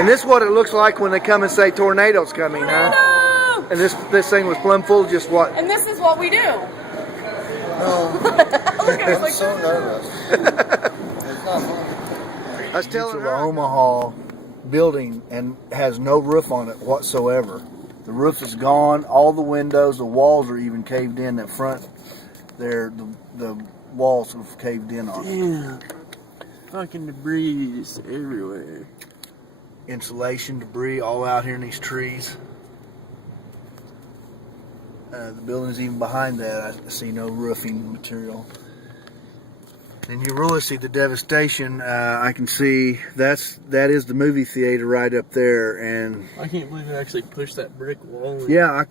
And this is what it looks like when they come and say tornado's coming, huh? And this thing was plumb full, just what? And this is what we do. No. I'm so nervous. It's not fun. I was telling It's her. the Omaha building and has no roof on it whatsoever. The roof is gone. All the windows, the walls are even caved in. That front there, the walls have caved in on it. Damn. Fucking debris is everywhere. Insulation, debris, all out here in these trees. The building's even behind that. I see no roofing material. And you really see the devastation. I can see that is the movie theater right up there, and I can't believe it actually pushed that brick wall in. yeah,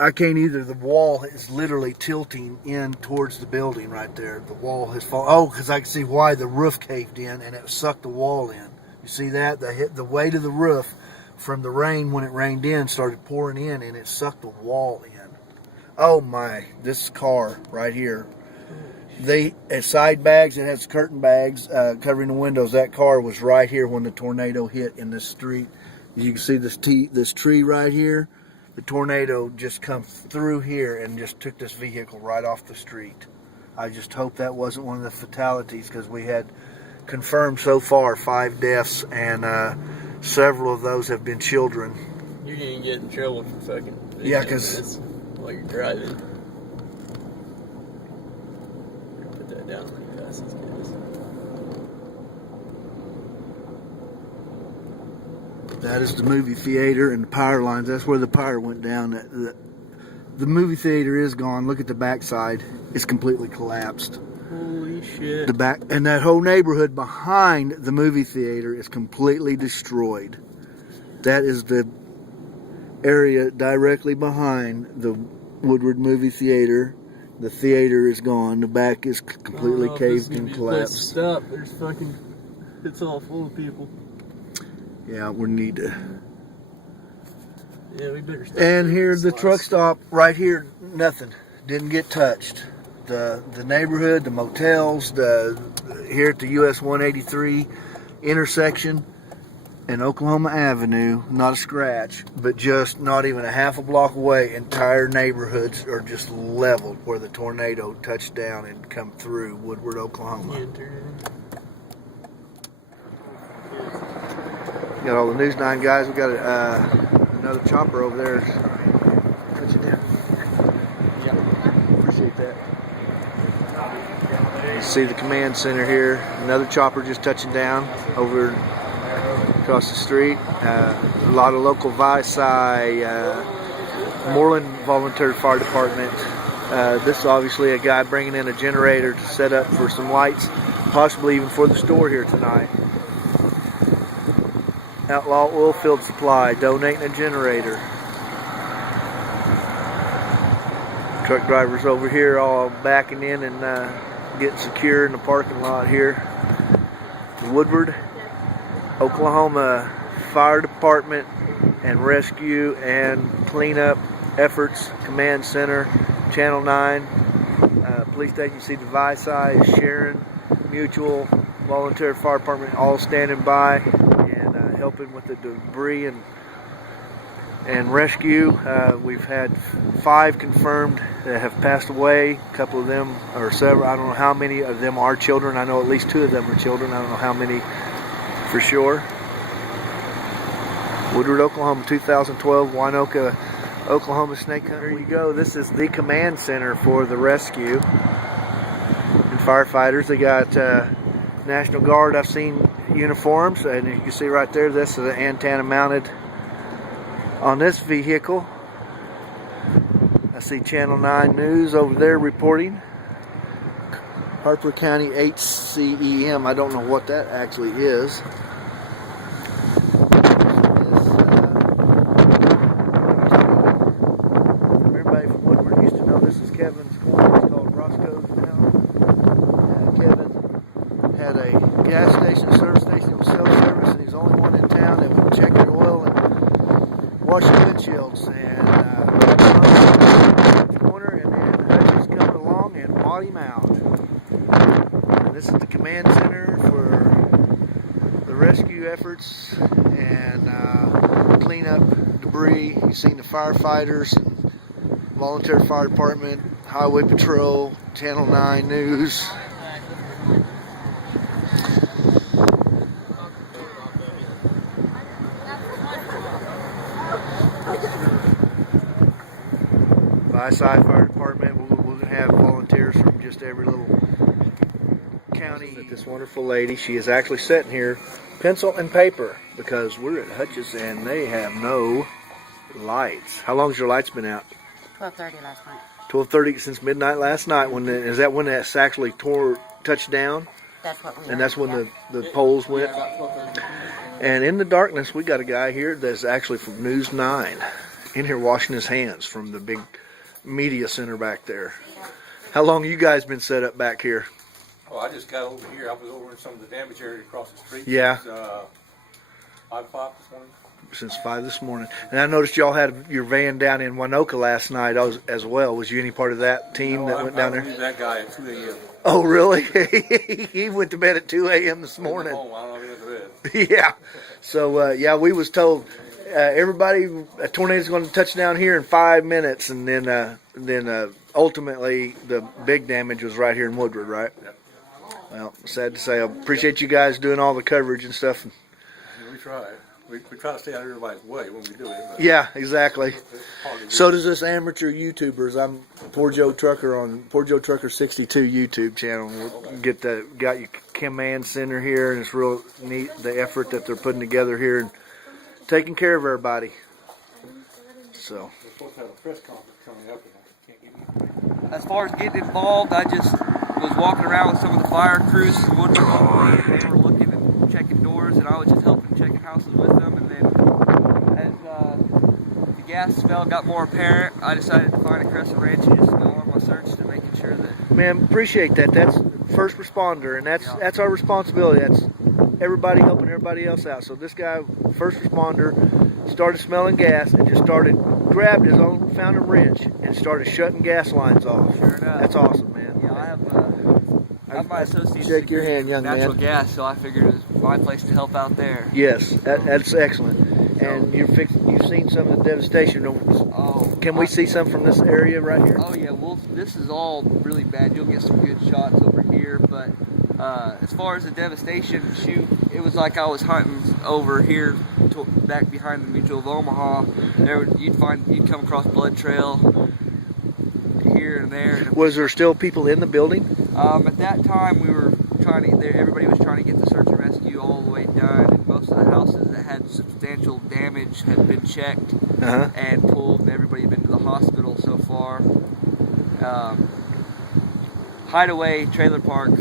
I can't either. The wall is literally tilting in towards the building right there. The wall has fallen. Oh, because I can see why the roof caved in and it sucked the wall in. You see that? The weight of the roof from the rain when it rained in started pouring in and it sucked the wall in. Oh my! This car right here. They had side bags. It has curtain bags covering the windows. That car was right here when the tornado hit in this street. You can see this tree right here. The tornado just come through here and just took this vehicle right off the street. I just hope that wasn't one of the fatalities, because we had confirmed so far 5 deaths, and several of those have been children. You're gonna get in trouble for fucking. Yeah, because while you're driving. Put that down when you pass these guys. that is the movie theater and the power lines. That's where the power went down. The movie theater is gone. Look at the backside. It's completely collapsed. Holy shit. The back and that whole neighborhood behind the movie theater is completely destroyed. That is the area directly behind the Woodward movie theater. The theater is gone. The back is completely caved and collapsed. Stop. There's fucking. It's all full of people. Yeah, we need to. Yeah, we better stop. And here's the truck stop right here. Nothing. Didn't get touched. The neighborhood, the motels, here at the US 183 intersection and Oklahoma Avenue, not a scratch, but just not even a half a block away, entire neighborhoods are just leveled where the tornado touched down and come through Woodward, Oklahoma. Got all the News 9 guys. We got another chopper over there. Touch it down. Yeah, appreciate that. You see the command center here. Another chopper just touching down over across the street. A lot of local VISI, Moreland Volunteer Fire Department. This is obviously a guy bringing in a generator to set up for some lights, possibly even for the store here tonight. Outlaw Oilfield Supply donating a generator. Truck drivers over here all backing in and getting secure in the parking lot here. The Woodward, Oklahoma Fire Department and Rescue and Cleanup Efforts Command Center, Channel 9, Police Station. You see the VISI, Sharon, Mutual, Volunteer Fire Department all standing by and helping with the debris and rescue. We've had 5 confirmed that have passed away. A couple of them, or several, I don't know how many of them are children. I know at least 2 of them are children. I don't know how many for sure. Woodward, Oklahoma, 2012, Winoka, Oklahoma Snake Hunt. There you go. This is the command center for the rescue and firefighters. They got National Guard. I've seen uniforms, and you can see right there, this is an antenna mounted on this vehicle. I see Channel 9 News over there reporting. Harper County HCEM, I don't know what that actually is. Everybody from Woodward used to know this is Kevin's corner. It's called Roscoe's now. Kevin had a gas station, service station. It was self-service, and he's the only one in town that would check your oil and wash your windshields. And corner, and then Hutch is coming along and bought him out. And this is the command center for the rescue efforts and clean up debris. You've seen the firefighters, volunteer fire department, highway patrol, Channel 9 News. Side Fire Department. We'll have volunteers from just every little county. This wonderful lady, she is actually sitting here, pencil and paper, because we're at Hutch's and they have no lights. How long's your lights been out? 12:30 last night. 12:30 since midnight last night. Is that when that's actually touched down? That's what we. And that's when the poles went. And in the darkness, we got a guy here that's actually from News 9 in here washing his hands from the big media center back there. How long you guys been set up back here? Oh, I just got over here. I was over in some of the damage area across the street. Yeah. Since, 5 o'clock this morning. Since 5 this morning. And I noticed y'all had your van down in Winoka last night as well. Was you any part of that team that went down there? I that guy at 2 a.m. Oh, really? He went to bed at 2 a.m. this morning. Home. I don't know if he went to bed. Yeah. So, yeah, we was told everybody, a tornado's going to touch down here in 5 minutes, and then ultimately the big damage was right here in Woodward, right? Yep. Well, sad to say. I appreciate you guys doing all the coverage and stuff. Yeah, we try. We try to stay out of everybody's way when we do it. But Yeah, exactly. it's hard to do. So does this amateur YouTubers. I'm Poor Joe Trucker on Poor Joe Trucker 62 YouTube channel. Got your command center here, and it's real neat the effort that they're putting together here and taking care of everybody. So We're supposed to have a press conference coming up, and I can't get you. As far as getting involved, I just was walking around with some of the fire crews in Woodward locally, and they were looking and checking doors, and I was just helping checking houses with them. And then as the gas smell got more apparent, I decided to find a crescent wrench and just go on my search to making sure that. man, appreciate that. That's first responder, and that's our responsibility. That's everybody helping everybody else out. So this guy, first responder, started smelling gas and just grabbed his own, found a wrench and started shutting gas lines off. Sure enough. That's awesome, man. Yeah, I have my associate's Shake your degree hand, in young natural man. gas, so I figured it was my place to help out there. Yes, that's excellent. And you've seen some of the devastation. Can we see some from this area right here? Oh yeah, well this is all really bad. You'll get some good shots over here, but as far as the devastation, shoot, it was like I was hunting over here back behind the Mutual of Omaha. You'd come across blood trail here and there. Was there still people in the building? At that time, we were everybody was trying to get the search and rescue all the way done, and most of the houses that had substantial damage had been checked and pulled, and everybody had been to the hospital so far. Hideaway Trailer Park,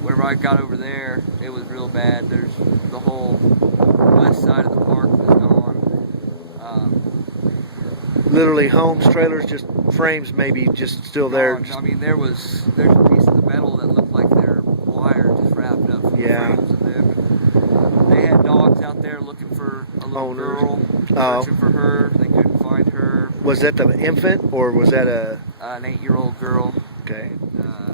whenever I got over there, it was real bad. There's the whole west side of the park was gone. Literally homes, trailers, just frames maybe just still there. I mean, there's pieces of metal that looked like they're wire just wrapped up from the frames of them. They had dogs out there looking for a little girl, searching for her. They couldn't find her. Was that the infant or was that an 8-year-old girl? Okay.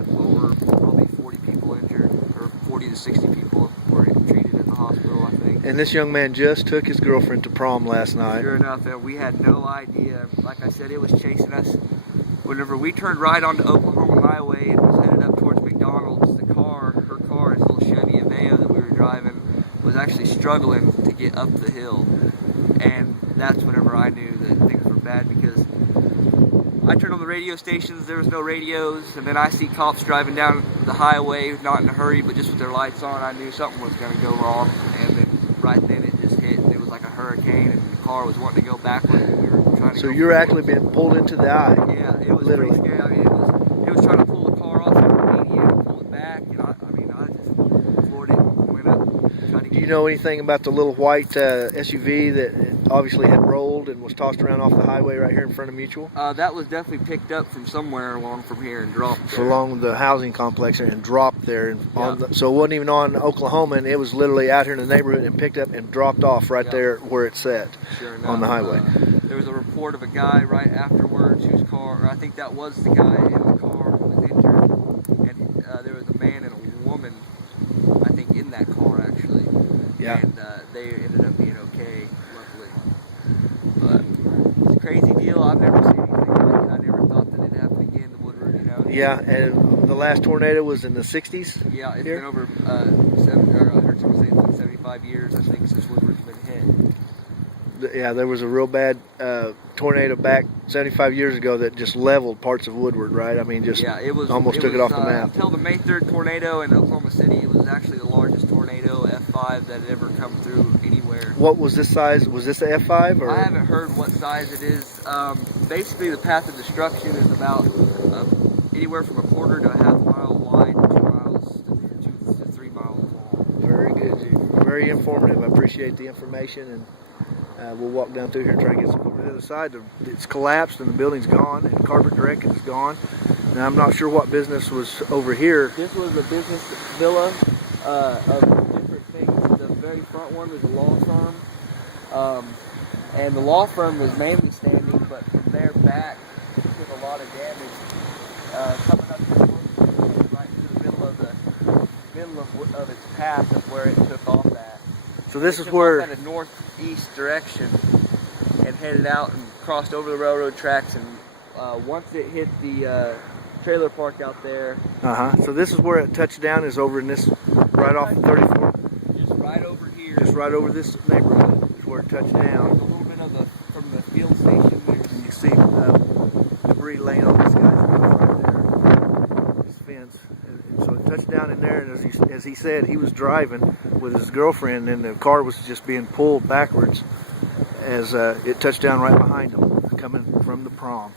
Over probably 40 people injured, or 40 to 60 people were treated at the hospital, I think. And this young man just took his girlfriend to prom last night. Sure enough, we had no idea. Like I said, it was chasing us. Whenever we turned right onto Oklahoma Highway and was headed up towards McDonald's, her car, his little Chevy Aveo that we were driving, was actually struggling to get up the hill. And that's whenever I knew that things were bad, because I turned on the radio stations, there was no radios, and then I see cops driving down the highway, not in a hurry, but just with their lights on. I knew something was going to go wrong, and then right then it just hit, and it was like a hurricane, and the car was wanting to go backward, and we were trying to So go you're forward. actually being pulled into the eye. Yeah, it was Literally. pretty scary. I mean, it was trying to pull the car off in the median and pull it back, and I just floored it and went up, tried to Do you know anything about the little white SUV that obviously had rolled and was tossed around off the highway right here in front of Mutual? that was definitely picked up from somewhere along from here and dropped there. Along the housing complex there and dropped there. And so it wasn't even on Oklahoma, and it was literally out here in the neighborhood and picked up and dropped off right there where it's set Sure enough, on the highway. There was a report of a guy right afterwards whose car, or I think that was the guy in the car who was injured, and there was a man and a woman, I think, in that car actually. Yeah. And they ended up being okay, luckily. But it's a crazy deal. I've never seen anything like it. I never thought that it'd happen again to Woodward, you know? Yeah, and the last tornado was in the 60s? Yeah, it's here? been over I heard someone say it's been 75 years, I think, since Woodward's been hit. Yeah, there was a real bad tornado back 75 years ago that just leveled parts of Woodward, right? I mean, just Yeah, it was almost took it off the map. Until the May 3rd tornado in Oklahoma City, it was actually the largest tornado, F5, that had ever come through anywhere. What was this size? Was this the F5? Or? I haven't heard what size it is. Basically, the path of destruction is about anywhere from a quarter to a half mile wide, 2 miles to 3 miles long. Very good. Very informative. I appreciate the information, and we'll walk down through here and try to get some over the other side. It's collapsed and the building's gone, and Carpet Direct is gone. Now I'm not sure what business was over here. This was a business villa of different things. The very front one was a law firm, and the law firm was mainly standing, but from there back it took a lot of damage. Coming up the north, right into the middle of its path of where it took off at. So this It is took where off at a northeast direction and headed out and crossed over the railroad tracks, and once it hit the trailer park out there. So this is where it touched down, is over in this, right off 34. Just right over here. Just right over this neighborhood is where it touched There's down. a little bit of from the field station. And you see debris laying on this guy's roof right there, this fence. And so it touched down in there, and as he said, he was driving with his girlfriend, and the car was just being pulled backwards as it touched down right behind him, coming from the prom.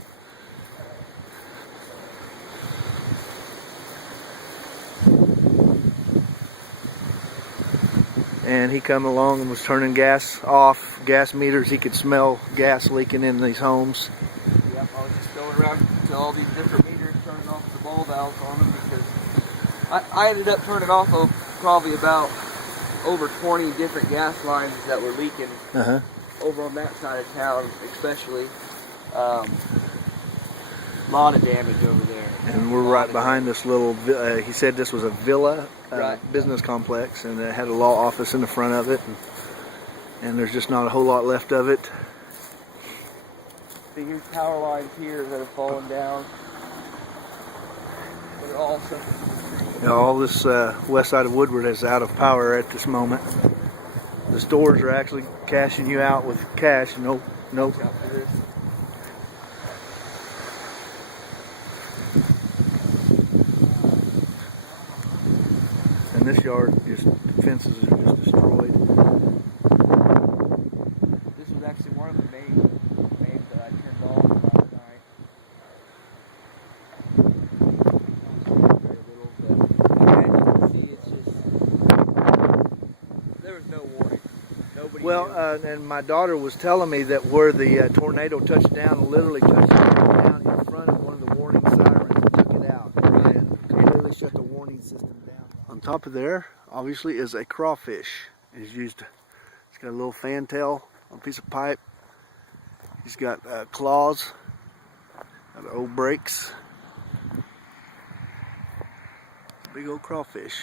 And he come along and was turning gas off, gas meters. He could smell gas leaking in these homes. Yep, I was just going around to all these different meters, turning off the ball valves on them, because I ended up turning off probably about over 20 different gas lines that were leaking over on that side of town, especially. A lot of damage over there. And we're right behind this little, he said this was a villa Right. business complex, and it had a law office in the front of it, and there's just not a whole lot left of it. The huge power lines here that have fallen down. But also, You know, all this west side of Woodward is out of power at this moment. The stores are actually cashing you out with cash. No. after this. And this yard, just fences are just destroyed. This was actually one of the mains that I turned off last night. Very little, but as you can see, it's just, there was no warning. Nobody Well, knew. and my daughter was telling me that where the tornado touched down, literally touched down in front of one of the warning sirens and took it out. And literally shut the warning system down. On top of there, obviously, is a crawfish. It's got a little fantail on a piece of pipe. He's got claws, got old brakes. Big old crawfish.